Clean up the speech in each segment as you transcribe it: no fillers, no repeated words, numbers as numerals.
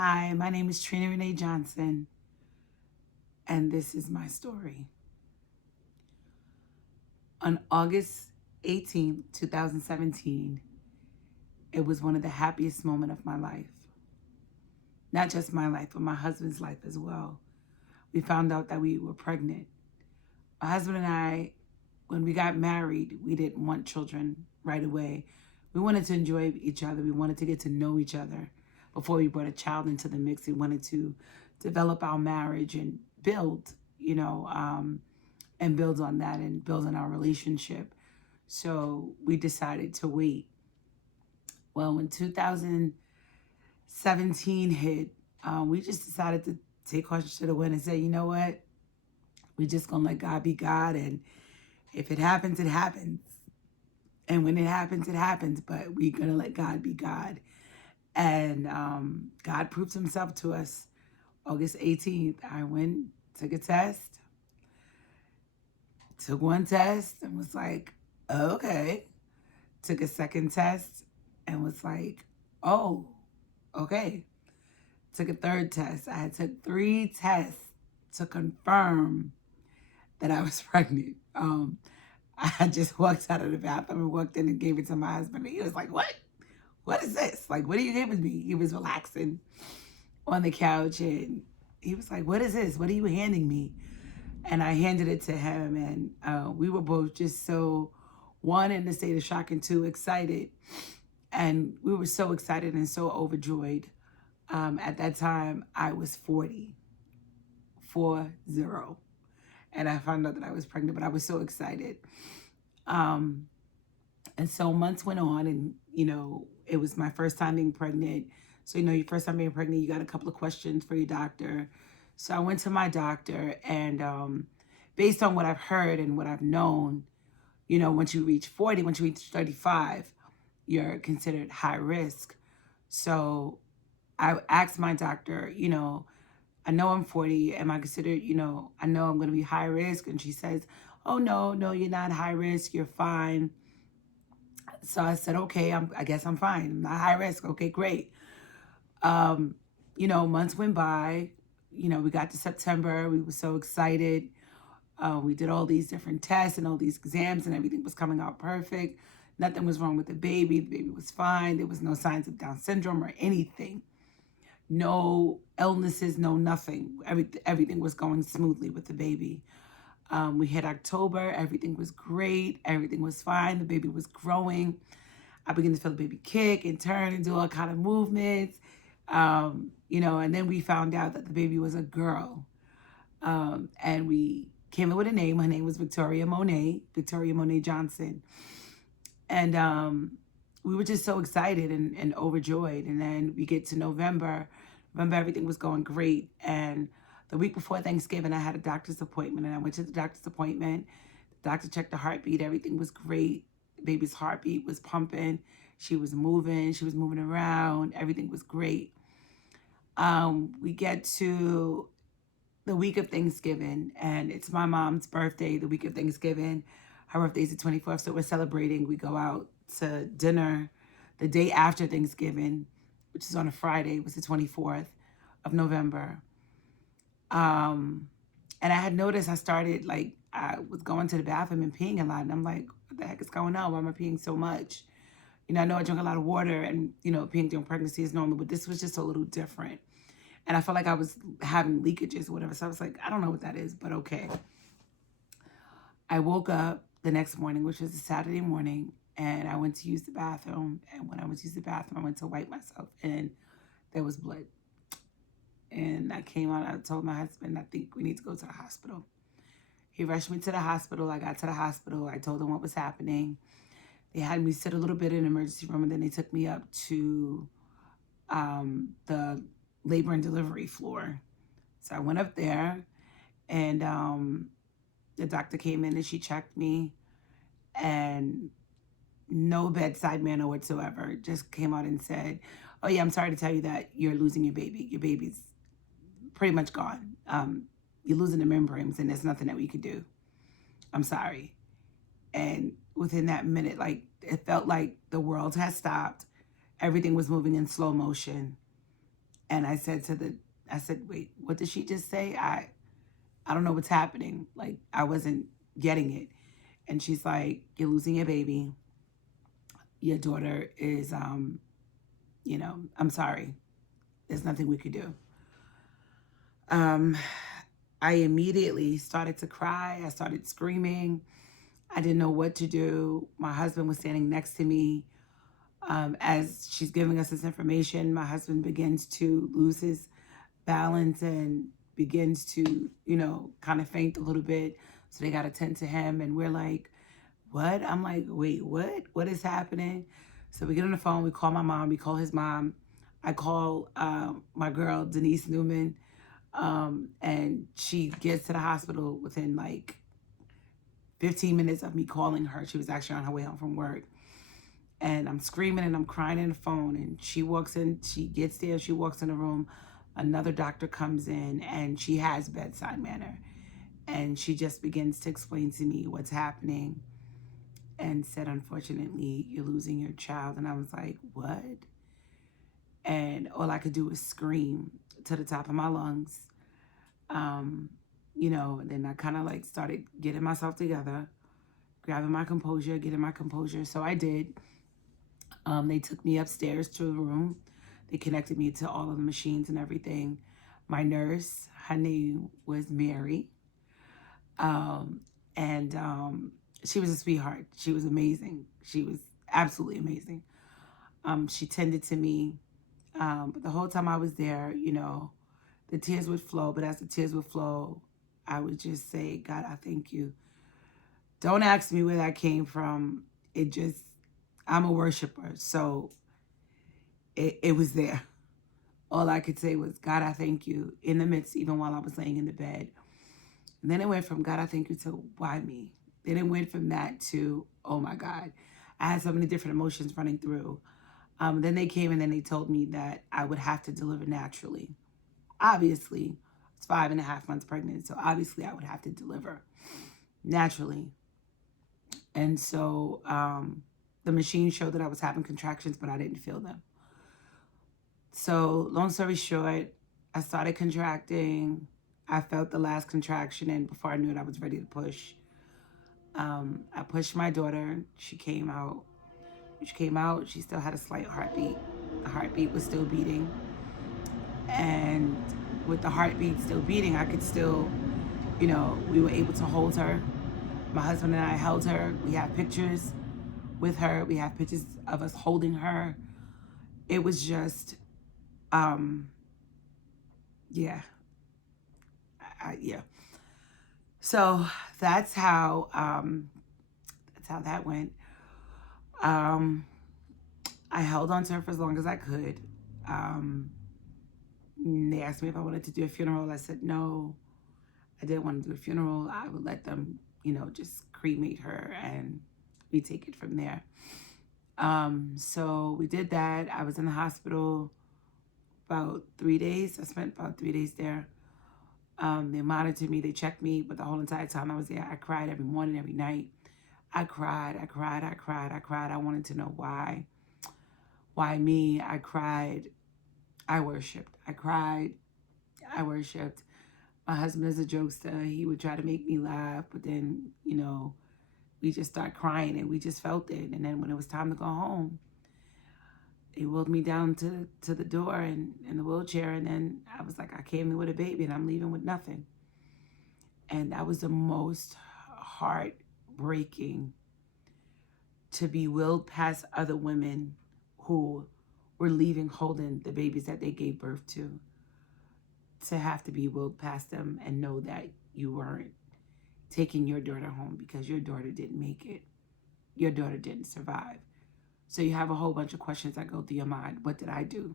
Hi, my name is Trina Renee Johnson, and this is my story. On August 18th, 2017, it was one of the happiest moments of my life. Not just my life, but my husband's life as well. We found out that we were pregnant. My husband and I, when we got married, we didn't want children right away. We wanted to enjoy each other. We wanted to get to know each other before we brought a child into the mix. We wanted to develop our marriage and build, and build on that and build on our relationship. So we decided to wait. Well, when 2017 hit, we just decided to take caution to the wind and say, you know what? We just gonna let God be God, and if it happens, it happens. And when it happens, it happens. But we're gonna let God be God. And God proved Himself to us. August 18th, I went, took a test, took one test, and was like, okay. Took a second test and was like, oh, okay. Took a third test. I had took 3 tests to confirm that I was pregnant. I just walked out of the bathroom and walked in and gave it to my husband. And he was like, what? What is this? Like, what are you giving me? He was relaxing on the couch and he was like, what is this? What are you handing me? And I handed it to him, and we were both just so, one, in a state of shock, and two, excited. And we were so excited and so overjoyed. At that time, I was 40, 40. And I found out that I was pregnant, but I was so excited. Um, and so months went on, and, it was my first time being pregnant. So, your first time being pregnant, you got a couple of questions for your doctor. So I went to my doctor, and based on what I've heard and what I've known, once you reach 40, once you reach 35, you're considered high risk. So I asked my doctor, I know I'm 40. Am I considered, I know I'm going to be high risk? And she says, oh, no, you're not high risk. You're fine. So I said, okay, I guess I'm fine. I'm not high risk. Okay, great. Um, months went by. We got to September. We were so excited. We did all these different tests and all these exams, and everything was coming out perfect. Nothing was wrong with the baby. The baby was fine. There was no signs of Down syndrome or anything. No illnesses, no nothing. Everything was going smoothly with the baby. We hit October. Everything was great. Everything was fine. The baby was growing. I began to feel the baby kick and turn and do all kind of movements. And then we found out that the baby was a girl. And we came up with a name. Her name was Victoria Monet Johnson. And we were just so excited and overjoyed. And then we get to November. Everything was going great. And the week before Thanksgiving, I had a doctor's appointment. And I went to the doctor's appointment. The doctor checked the heartbeat. Everything was great. The baby's heartbeat was pumping. She was moving. She was moving around. Everything was great. We get to the week of Thanksgiving, and it's my mom's birthday, the week of Thanksgiving. Her birthday's the 24th, so we're celebrating. We go out to dinner the day after Thanksgiving, which is on a Friday. It was the 24th of November. And I had noticed I was going to the bathroom and peeing a lot, and I'm like, what the heck is going on? Why am I peeing so much? I know I drink a lot of water, and, peeing during pregnancy is normal, but this was just a little different. And I felt like I was having leakages or whatever. So I was like, I don't know what that is, but okay. I woke up the next morning, which was a Saturday morning, and I went to use the bathroom. And when I went to use the bathroom, I went to wipe myself, and there was blood. And I came out, I told my husband, I think we need to go to the hospital. He rushed me to the hospital. I got to the hospital. I told him what was happening. They had me sit a little bit in the emergency room, and then they took me up to the labor and delivery floor. So I went up there, and the doctor came in and she checked me, and no bedside manner whatsoever. Just came out and said, oh yeah, I'm sorry to tell you that you're losing your baby. Your baby's pretty much gone. You're losing the membranes, and there's nothing that we could do. I'm sorry. And within that minute, it felt like the world had stopped. Everything was moving in slow motion. And I said, wait, what did she just say? I don't know what's happening. Like, I wasn't getting it. And she's like, you're losing your baby. Your daughter is, I'm sorry. There's nothing we could do. Um, I immediately started to cry. I started screaming. I didn't know what to do. My husband was standing next to me. As she's giving us this information, my husband begins to lose his balance and begins to, kind of faint a little bit. So they got to tend to him. And we're like, what? I'm like, wait, what? What is happening? So we get on the phone. We call my mom. We call his mom. I call my girl, Denise Newman. And she gets to the hospital within like 15 minutes of me calling her. She was actually on her way home from work. And I'm screaming and I'm crying in the phone. And she walks in, she gets there, she walks in the room. Another doctor comes in and she has bedside manner. And she just begins to explain to me what's happening and said, unfortunately, you're losing your child. And I was like, what? And all I could do was scream to the top of my lungs. Then I kind of like started getting myself together, grabbing my composure, getting my composure. So I did. They took me upstairs to a room. They connected me to all of the machines and everything. My nurse, her name was Mary. And she was a sweetheart. She was amazing. She was absolutely amazing. She tended to me. But the whole time I was there, the tears would flow. But as the tears would flow, I would just say, God, I thank you. Don't ask me where that came from. I'm a worshiper. So it was there. All I could say was, God, I thank you, in the midst, even while I was laying in the bed. And then it went from, God, I thank you, to why me? Then it went from that to, oh my God. I had so many different emotions running through. Then they came and then they told me that I would have to deliver naturally. Obviously, it's 5.5 months pregnant, so obviously I would have to deliver naturally. And so the machine showed that I was having contractions, but I didn't feel them. So long story short, I started contracting. I felt the last contraction, and before I knew it, I was ready to push. I pushed my daughter. She came out. She still had a slight heartbeat. The heartbeat was still beating. And with the heartbeat still beating, I could still, we were able to hold her. My husband and I held her. We have pictures with her. We have pictures of us holding her. It was just, yeah. Yeah. So that's how that went. I held on to her for as long as I could. They asked me if I wanted to do a funeral. I said no. I didn't want to do a funeral. I would let them, just cremate her and we take it from there. So we did that. I was in the hospital about 3 days. I spent about 3 days there. They monitored me, they checked me, but the whole entire time I was there, I cried every morning, every night. I cried. I wanted to know why. Why me? I cried. I worshiped. I cried. I worshiped. My husband is a jokester. He would try to make me laugh, but then, we just start crying and we just felt it. And then when it was time to go home, they wheeled me down to the door and in the wheelchair. And then I was like, I came in with a baby and I'm leaving with nothing. And that was the most heartbreaking, to be wheeled past other women who were leaving holding the babies that they gave birth to have to be wheeled past them and know that you weren't taking your daughter home because your daughter didn't make it. Your daughter didn't survive. So you have a whole bunch of questions that go through your mind. What did I do?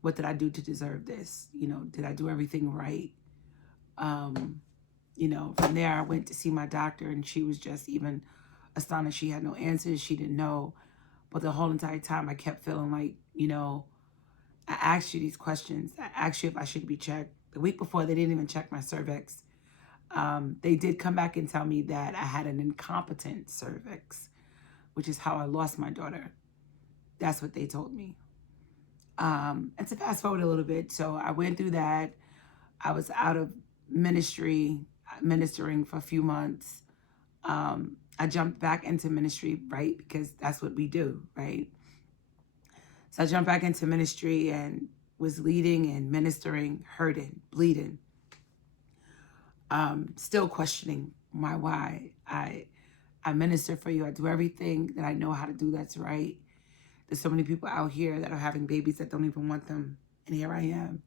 What did I do to deserve this? Did I do everything right? From there I went to see my doctor and she was just even astonished. She had no answers. She didn't know. But the whole entire time I kept feeling like, I asked you these questions. I asked you if I should be checked. The week before, they didn't even check my cervix. They did come back and tell me that I had an incompetent cervix, which is how I lost my daughter. That's what they told me. And to fast forward a little bit, so I went through that. I was out of ministry, ministering for a few months. I jumped back into ministry, right? Because that's what we do, right? So I jumped back into ministry and was leading and ministering, hurting, bleeding, still questioning my why. I minister for you. I do everything that I know how to do that's right. There's so many people out here that are having babies that don't even want them. And here I am.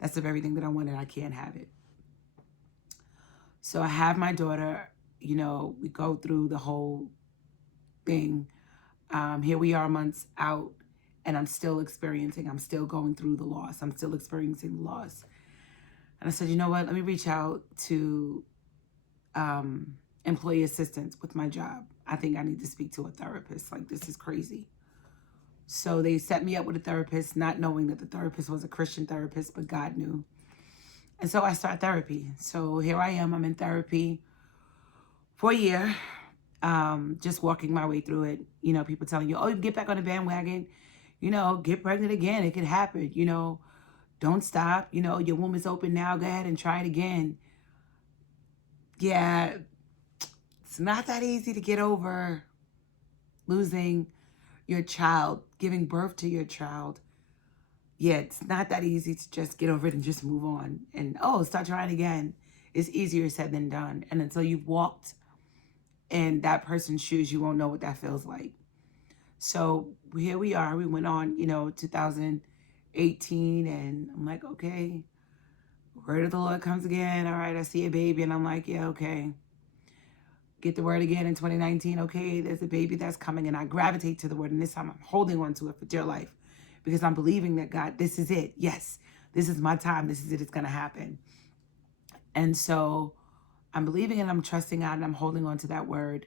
That's of everything that I want and I can't have it. So I have my daughter, you know, we go through the whole thing. Here we are months out and I'm still going through the loss. I'm still experiencing the loss. And I said, you know what, let me reach out to employee assistance with my job. I think I need to speak to a therapist. Like, this is crazy. So they set me up with a therapist, not knowing that the therapist was a Christian therapist, but God knew. And so I start therapy. So here I am. I'm in therapy for a year, just walking my way through it. You know, people telling you, oh, you can get back on the bandwagon. You know, get pregnant again. It could happen. You know, don't stop. You know, your womb is open now. Go ahead and try it again. Yeah, it's not that easy to get over losing your child, giving birth to your child. Yeah, it's not that easy to just get over it and just move on and, oh, start trying again. It's easier said than done. And until you've walked in that person's shoes, you won't know what that feels like. So here we are. We went on, 2018, and I'm like, okay, word of the Lord comes again. All right, I see a baby, and I'm like, yeah, okay. Get the word again in 2019. Okay, there's a baby that's coming, and I gravitate to the word, and this time I'm holding on to it for dear life because I'm believing that God, this is it. Yes, this is my time. This is it. It's going to happen. And so I'm believing and I'm trusting God, and I'm holding on to that word.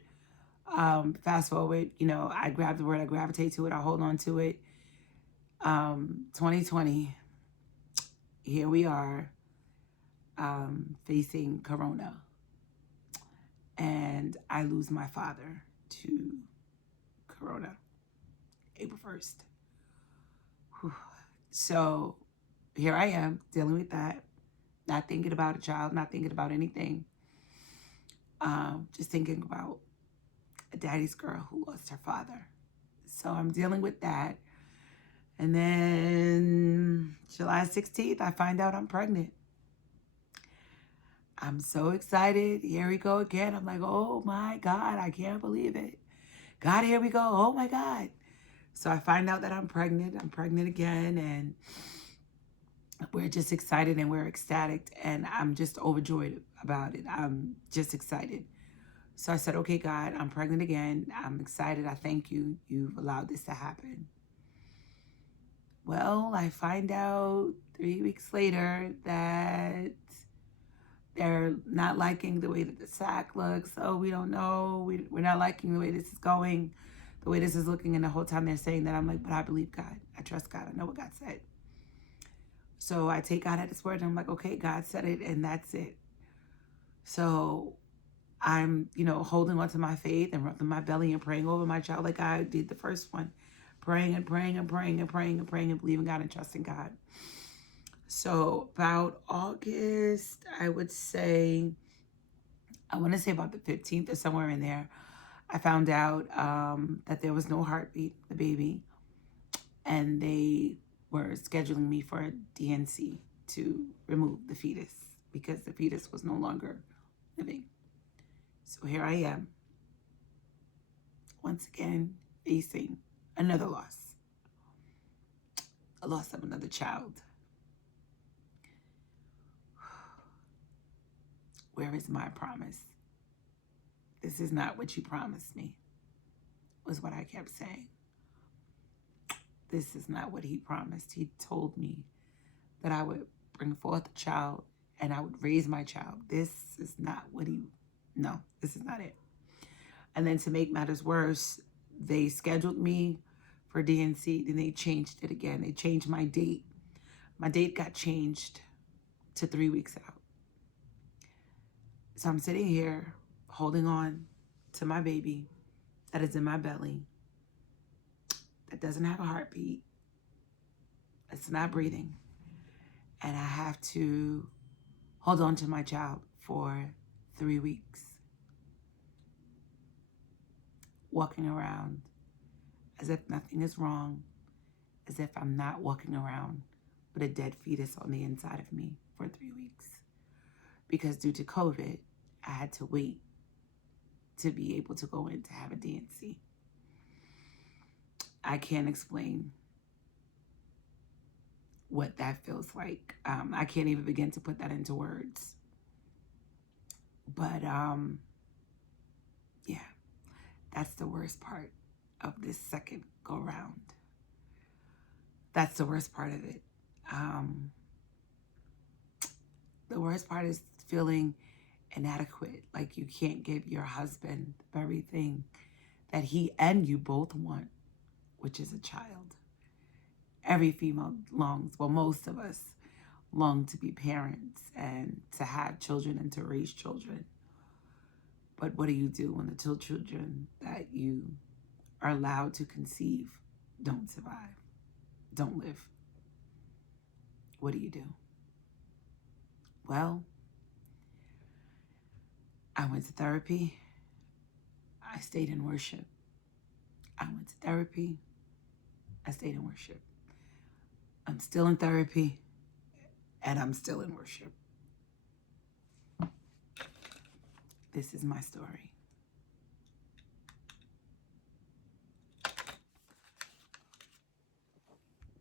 Fast forward, I grab the word, I gravitate to it, I hold on to it. 2020, here we are, facing Corona. And I lose my father to Corona, April 1st. Whew. So here I am dealing with that, not thinking about a child, not thinking about anything. Just thinking about a daddy's girl who lost her father. So I'm dealing with that. And then July 16th, I find out I'm pregnant. I'm so excited. Here we go again. I'm like, oh my God, I can't believe it. God, here we go. Oh my God. So I find out that I'm pregnant. I'm pregnant again. And we're just excited and we're ecstatic. And I'm just overjoyed about it. I'm just excited. So I said, okay, God, I'm pregnant again. I'm excited. I thank you. You've allowed this to happen. Well, I find out 3 weeks later that they're not liking the way that the sack looks. Oh, we don't know. We're not liking the way this is going, the way this is looking. And the whole time they're saying that, I'm like, but I believe God. I trust God. I know what God said. So I take God at his word and I'm like, okay, God said it and that's it. So I'm, holding on to my faith and rubbing my belly and praying over my child like I did the first one. Praying and praying and praying and praying and praying and believing God and trusting God. So about August, I want to say about the 15th or somewhere in there, I found out that there was no heartbeat, the baby, and they were scheduling me for a DNC to remove the fetus because the fetus was no longer living. So here I am, once again, facing another loss, a loss of another child. Where is my promise? This is not what you promised me, was what I kept saying. This is not what he promised. He told me that I would bring forth a child and I would raise my child. This is not what this is not it. And then to make matters worse, they scheduled me for DNC, then they changed it again. They changed my date. My date got changed to 3 weeks out. So I'm sitting here holding on to my baby that is in my belly, that doesn't have a heartbeat, It's not breathing. And I have to hold on to my child for 3 weeks, walking around as if nothing is wrong, as if I'm not walking around with a dead fetus on the inside of me for 3 weeks. Because due to COVID, I had to wait to be able to go in to have a D&C. I can't explain what that feels like. I can't even begin to put that into words. But yeah, that's the worst part of this second go round. That's the worst part of it. The worst part is feeling inadequate, like you can't give your husband the very thing that he and you both want, which is a child. Every female longs, well, most of us long to be parents and to have children and to raise children. But what do you do when the two children that you are allowed to conceive don't survive, don't live? What do you do? Well, I went to therapy. I stayed in worship. I went to therapy. I stayed in worship. I'm still in therapy, and I'm still in worship. This is my story.